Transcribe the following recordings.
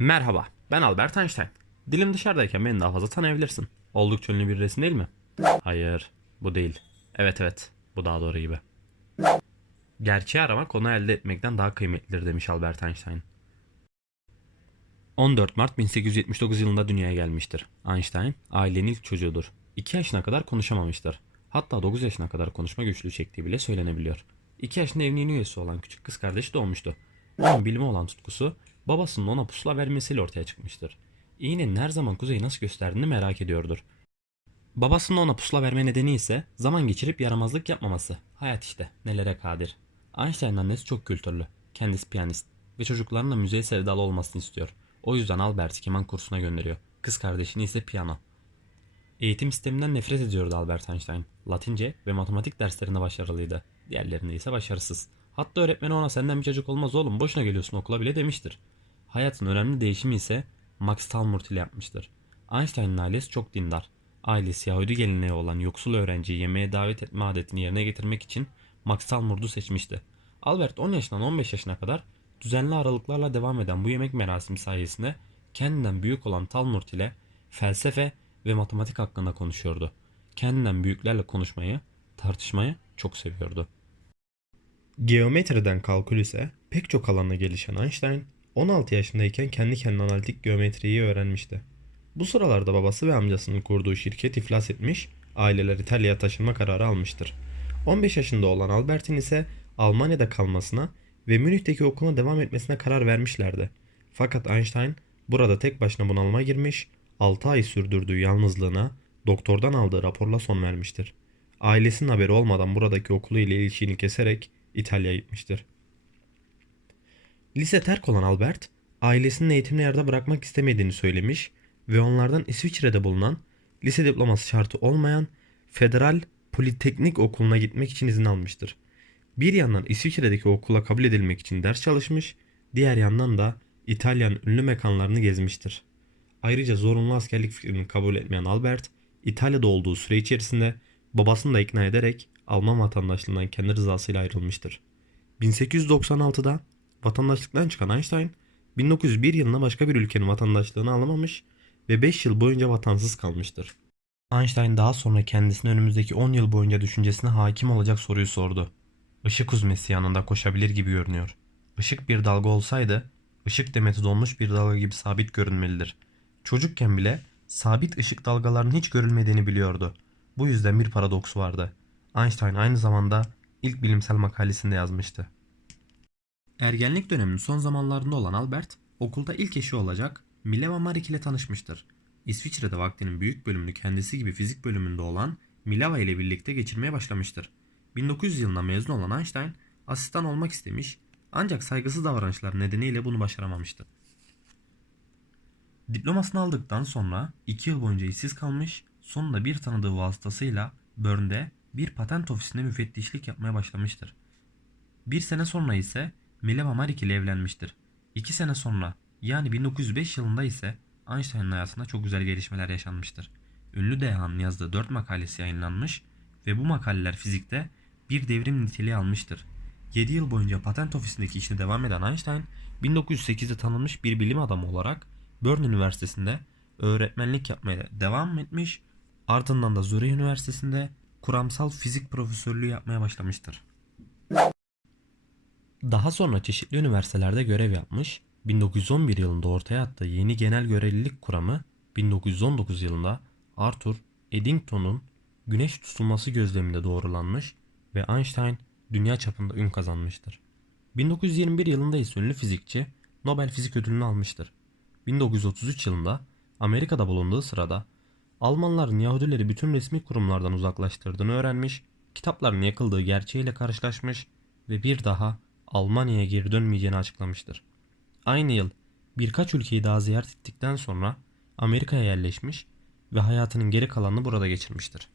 Merhaba, ben Albert Einstein. Dilim dışarıdayken beni daha fazla tanıyabilirsin. Oldukça ünlü bir resim değil mi? Hayır, bu değil. Evet evet, bu daha doğru gibi. Gerçeği aramak onu elde etmekten daha kıymetlidir demiş Albert Einstein. 14 Mart 1879 yılında dünyaya gelmiştir. Einstein, ailenin ilk çocuğudur. 2 yaşına kadar konuşamamıştır. Hatta 9 yaşına kadar konuşma güçlüğü çektiği bile söylenebiliyor. 2 yaşında evinin üyesi olan küçük kız kardeşi doğmuştu. Onun bilime olan tutkusu babasının ona pusula vermesiyle ortaya çıkmıştır. İğnenin her zaman kuzeyi nasıl gösterdiğini merak ediyordur. Babasının ona pusula verme nedeni ise zaman geçirip yaramazlık yapmaması. Hayat işte nelere kadir. Einstein'ın annesi çok kültürlü. Kendisi piyanist ve çocuklarının da müziğe sevdalı olmasını istiyor. O yüzden Albert'i keman kursuna gönderiyor. Kız kardeşini ise piyano. Eğitim sisteminden nefret ediyordu Albert Einstein. Latince ve matematik derslerinde başarılıydı. Diğerlerinde ise başarısız. Hatta öğretmeni ona senden bir çocuk olmaz oğlum boşuna geliyorsun okula bile demiştir. Hayatın önemli değişimi ise Max Talmurt ile yapmıştır. Einstein'ın ailesi çok dindar. Ailesi Yahudi geleneği olan yoksul öğrenciyi yemeğe davet etme adetini yerine getirmek için Max Talmurt'u seçmişti. Albert 10 yaşından 15 yaşına kadar düzenli aralıklarla devam eden bu yemek merasimi sayesinde kendinden büyük olan Talmurt ile felsefe ve matematik hakkında konuşuyordu. Kendinden büyüklerle konuşmayı, tartışmayı çok seviyordu. Geometriden kalkülüse pek çok alanda gelişen Einstein 16 yaşındayken kendi kendine analitik geometriyi öğrenmişti. Bu sıralarda babası ve amcasının kurduğu şirket iflas etmiş, aileler İtalya'ya taşınma kararı almıştır. 15 yaşında olan Albert'in ise Almanya'da kalmasına ve Münih'teki okuluna devam etmesine karar vermişlerdi. Fakat Einstein burada tek başına bunalıma girmiş, 6 ay sürdürdüğü yalnızlığına doktordan aldığı raporla son vermiştir. Ailesinin haberi olmadan buradaki okulu ile ilişkini keserek İtalya'ya gitmiştir. Lise terk olan Albert, ailesinin eğitimini yarıda bırakmak istemediğini söylemiş ve onlardan İsviçre'de bulunan lise diploması şartı olmayan Federal Politeknik Okulu'na gitmek için izin almıştır. Bir yandan İsviçre'deki okula kabul edilmek için ders çalışmış, diğer yandan da İtalyan ünlü mekanlarını gezmiştir. Ayrıca zorunlu askerlik fikrini kabul etmeyen Albert, İtalya'da olduğu süre içerisinde babasını da ikna ederek Alman vatandaşlığından kendi rızasıyla ayrılmıştır. 1896'da vatandaşlıktan çıkan Einstein, 1901 yılında başka bir ülkenin vatandaşlığını alamamış ve 5 yıl boyunca vatansız kalmıştır. Einstein daha sonra kendisine önümüzdeki 10 yıl boyunca düşüncesine hakim olacak soruyu sordu. Işık huzmesi yanında koşabilir gibi görünüyor. Işık bir dalga olsaydı, ışık demeti donmuş bir dalga gibi sabit görünmelidir. Çocukken bile sabit ışık dalgalarının hiç görülmediğini biliyordu. Bu yüzden bir paradoks vardı. Einstein aynı zamanda ilk bilimsel makalesinde yazmıştı. Ergenlik döneminin son zamanlarında olan Albert, okulda ilk eşi olacak Mileva Marik ile tanışmıştır. İsviçre'de vaktinin büyük bölümünü kendisi gibi fizik bölümünde olan Mileva ile birlikte geçirmeye başlamıştır. 1900 yılında mezun olan Einstein, asistan olmak istemiş ancak saygısız davranışlar nedeniyle bunu başaramamıştı. Diplomasını aldıktan sonra 2 yıl boyunca işsiz kalmış, sonunda bir tanıdığı vasıtasıyla Bern'de bir patent ofisinde müfettişlik yapmaya başlamıştır. Bir sene sonra ise Mileva Marik ile evlenmiştir. İki sene sonra yani 1905 yılında ise Einstein'ın hayatında çok güzel gelişmeler yaşanmıştır. Ünlü dehanın yazdığı 4 makalesi yayınlanmış ve bu makaleler fizikte bir devrim niteliği almıştır. 7 yıl boyunca patent ofisindeki işine devam eden Einstein, 1908'de tanınmış bir bilim adamı olarak Bern Üniversitesi'nde öğretmenlik yapmaya devam etmiş, ardından da Zürich Üniversitesi'nde kuramsal fizik profesörlüğü yapmaya başlamıştır. Daha sonra çeşitli üniversitelerde görev yapmış, 1911 yılında ortaya attığı yeni genel görelilik kuramı 1919 yılında Arthur Eddington'un güneş tutulması gözleminde doğrulanmış ve Einstein dünya çapında ün kazanmıştır. 1921 yılında ise ünlü fizikçi Nobel Fizik Ödülünü almıştır. 1933 yılında Amerika'da bulunduğu sırada Almanların Yahudileri bütün resmi kurumlardan uzaklaştırdığını öğrenmiş, kitapların yakıldığı gerçeğiyle karşılaşmış ve bir daha Almanya'ya geri dönmeyeceğini açıklamıştır. Aynı yıl birkaç ülkeyi daha ziyaret ettikten sonra Amerika'ya yerleşmiş ve hayatının geri kalanını burada geçirmiştir.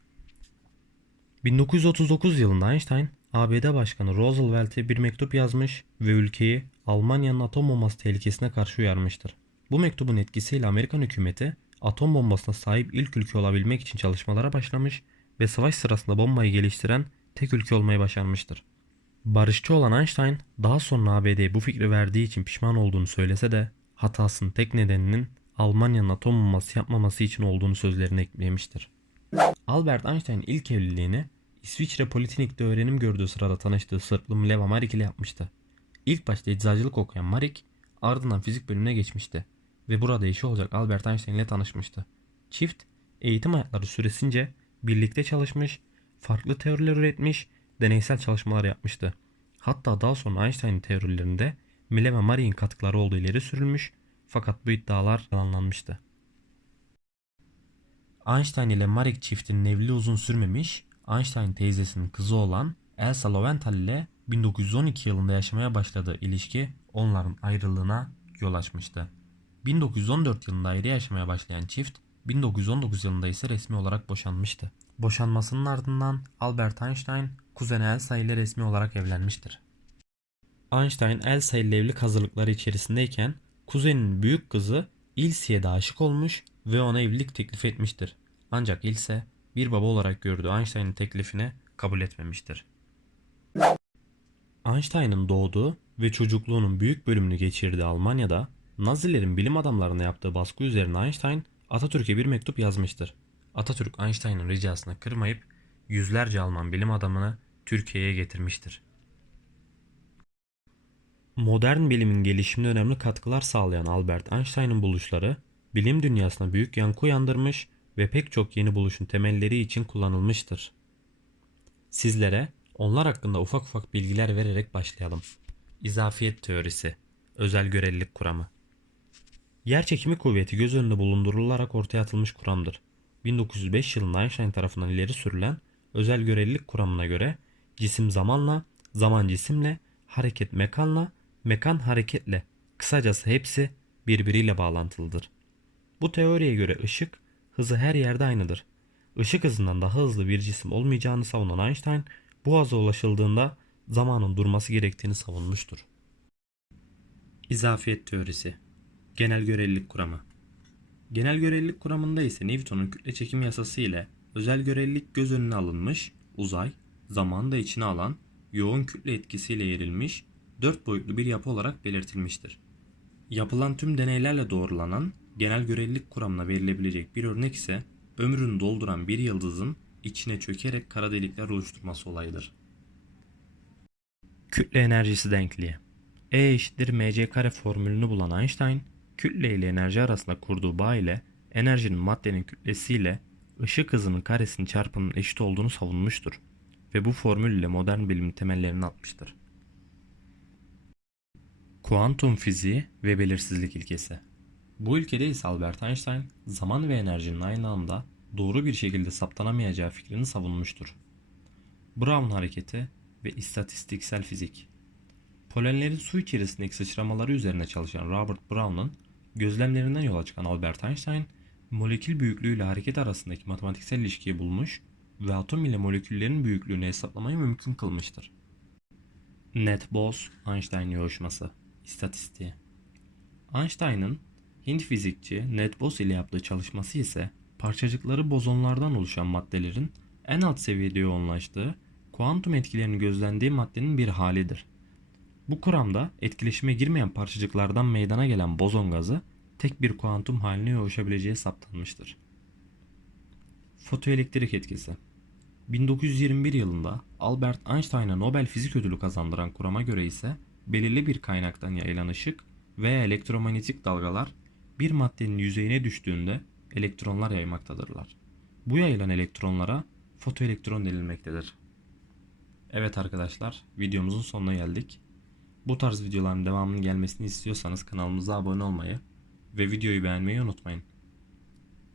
1939 yılında Einstein, ABD Başkanı Roosevelt'e bir mektup yazmış ve ülkeyi Almanya'nın atom bombası tehlikesine karşı uyarmıştır. Bu mektubun etkisiyle Amerikan hükümeti atom bombasına sahip ilk ülke olabilmek için çalışmalara başlamış ve savaş sırasında bombayı geliştiren tek ülke olmayı başarmıştır. Barışçı olan Einstein daha sonra ABD'ye bu fikri verdiği için pişman olduğunu söylese de hatasının tek nedeninin Almanya'nın atom bombası yapmaması için olduğunu sözlerine eklemiştir. Albert Einstein ilk evliliğini İsviçre Politeknik'te öğrenim gördüğü sırada tanıştığı Sırplı Mileva Marik ile yapmıştı. İlk başta eczacılık okuyan Marik ardından fizik bölümüne geçmişti ve burada eşi olacak Albert Einstein ile tanışmıştı. Çift eğitim hayatları süresince birlikte çalışmış, farklı teoriler üretmiş, deneysel çalışmalar yapmıştı. Hatta daha sonra Einstein'ın teorilerinde Mileva Marik'in katkıları olduğu ileri sürülmüş fakat bu iddialar yalanlanmıştı. Einstein ile Marik çiftinin evliliği uzun sürmemiş, Einstein teyzesinin kızı olan Elsa Lowenthal ile 1912 yılında yaşamaya başladığı ilişki onların ayrılığına yol açmıştı. 1914 yılında ayrı yaşamaya başlayan çift 1919 yılında ise resmi olarak boşanmıştı. Boşanmasının ardından Albert Einstein kuzeni Elsa ile resmi olarak evlenmiştir. Einstein Elsa ile evlilik hazırlıkları içerisindeyken kuzeninin büyük kızı Ilse'ye de aşık olmuş ve ona evlilik teklif etmiştir. Ancak Ilse bir baba olarak gördüğü Einstein'ın teklifini kabul etmemiştir. Einstein'ın doğduğu ve çocukluğunun büyük bölümünü geçirdiği Almanya'da Nazilerin bilim adamlarına yaptığı baskı üzerine Einstein Atatürk'e bir mektup yazmıştır. Atatürk Einstein'ın ricasını kırmayıp yüzlerce Alman bilim adamını Türkiye'ye getirmiştir. Modern bilimin gelişimine önemli katkılar sağlayan Albert Einstein'ın buluşları bilim dünyasına büyük yankı uyandırmış ve pek çok yeni buluşun temelleri için kullanılmıştır. Sizlere onlar hakkında ufak ufak bilgiler vererek başlayalım. İzafiyet teorisi, özel görelilik kuramı. Yer çekimi kuvveti göz önünde bulundurularak ortaya atılmış kuramdır. 1905 yılında Einstein tarafından ileri sürülen özel görelilik kuramına göre cisim zamanla, zaman cisimle, hareket mekanla, mekan hareketle, kısacası hepsi birbiriyle bağlantılıdır. Bu teoriye göre ışık hızı her yerde aynıdır. Işık hızından daha hızlı bir cisim olmayacağını savunan Einstein, bu hıza ulaşıldığında zamanın durması gerektiğini savunmuştur. İzafiyet teorisi Genel görelilik kuramı Genel görelilik kuramında ise Newton'un kütle çekim yasası ile özel görelilik göz önüne alınmış, uzay, zamanı da içine alan, yoğun kütle etkisiyle yerilmiş, dört boyutlu bir yapı olarak belirtilmiştir. Yapılan tüm deneylerle doğrulanan genel görelilik kuramına verilebilecek bir örnek ise ömrünü dolduran bir yıldızın içine çökerek kara delikler oluşturması olayıdır. Kütle enerjisi denkliği E eşittir mc kare formülünü bulan Einstein, kütle ile enerji arasında kurduğu bağ ile enerjinin maddenin kütlesiyle ışık hızının karesinin çarpımının eşit olduğunu savunmuştur ve bu formül ile modern bilimin temellerini atmıştır. Kuantum fiziği ve belirsizlik ilkesi Bu ilkede ise Albert Einstein zaman ve enerjinin aynı anda doğru bir şekilde saptanamayacağı fikrini savunmuştur. Brown hareketi ve istatistiksel fizik Polenlerin su içerisindeki sıçramaları üzerine çalışan Robert Brown'un gözlemlerinden yola çıkan Albert Einstein, molekül büyüklüğü ile hareket arasındaki matematiksel ilişkiyi bulmuş ve atom ile moleküllerin büyüklüğünü hesaplamayı mümkün kılmıştır. Net-Bose-Einstein yoğuşması İstatistiği Einstein'ın Hint fizikçi Ned Bose ile yaptığı çalışması ise parçacıkları bozonlardan oluşan maddelerin en alt seviyede yoğunlaştığı, kuantum etkilerinin gözlendiği maddenin bir halidir. Bu kuramda etkileşime girmeyen parçacıklardan meydana gelen bozon gazı tek bir kuantum haline yoğuşabileceği saptanmıştır. Fotoelektrik etkisi 1921 yılında Albert Einstein'a Nobel Fizik Ödülü kazandıran kurama göre ise belirli bir kaynaktan yayılan ışık veya elektromanyetik dalgalar bir maddenin yüzeyine düştüğünde elektronlar yaymaktadırlar. Bu yayılan elektronlara fotoelektron denilmektedir. Evet arkadaşlar videomuzun sonuna geldik. Bu tarz videoların devamının gelmesini istiyorsanız kanalımıza abone olmayı ve videoyu beğenmeyi unutmayın.